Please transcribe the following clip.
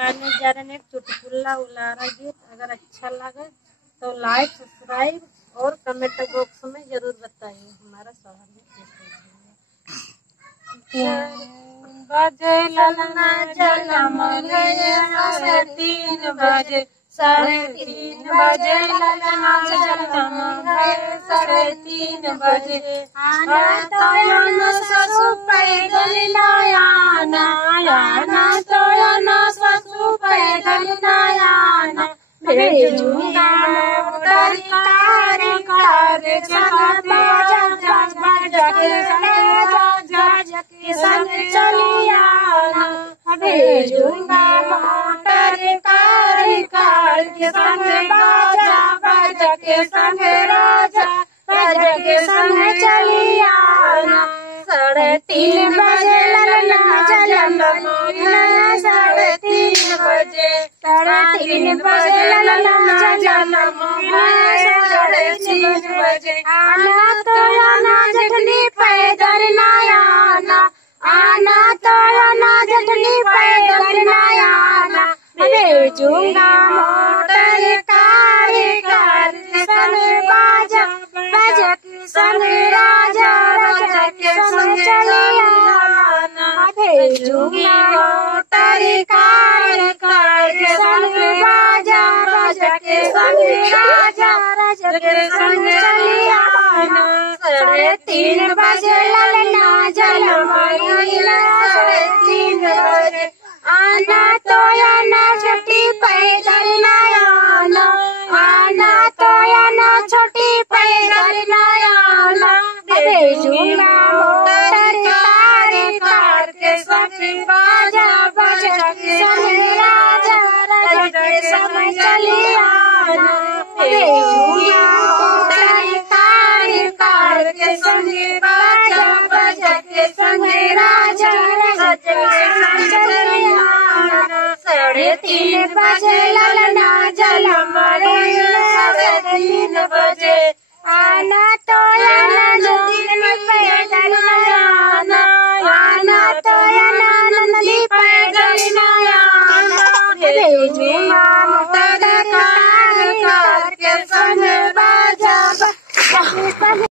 गाने जा रहे हैं एक चुटकुला उलारा गीत। अगर अच्छा लगे तो लाइक सब्सक्राइब और कमेंट बॉक्स में जरूर बताइए। हमारा सवाल बजे ललना जन्म साढ़े 3 बजे 3:30 बजे ललना जन्म साढ़े 3 बजे आना तो आना ससु पैदल आना आना तो आना ससु पैदल आना भेजूंगा मोटर कार कार के संग चली आना भेजूंगा मोटर कार कार के संग बाजा बाजा के संग राजा राजा के संग चली आना 3:30 बजे ललना जन्म 3:30 बजे 3:30 बजे ललना जन्म 3:30 बजे आना तो आना जटनी पैदल ना आना आना तो आना जटनी पैदल ना आना भेजूंगा मोटर कार कार के संग बाजा बाजा के संग राजा राजा के संग चली आना भेजूंगा मोटर कार कार के संग बाजा बाजा के संग राजा राजा के संग चली आना 3:30 बजे ललना जन्म 3:30 बजे आना तो आना छोटी पैदल ना आना आना तो आना छोटी पैदल ना आना भेजूंगा मोटर कार कार के संग बाजा बाजा के संग राजा राजा के संग चली आना भेजूंगा मोटर कार कार के संग बाजा बाजा के संग राजा राजा के संग चली आना 3:30 बजे ललना जन्म 3:30 बजे आना तो आना नदी पैदल आना आना तो आना नदी पैदल आना भेजूंगा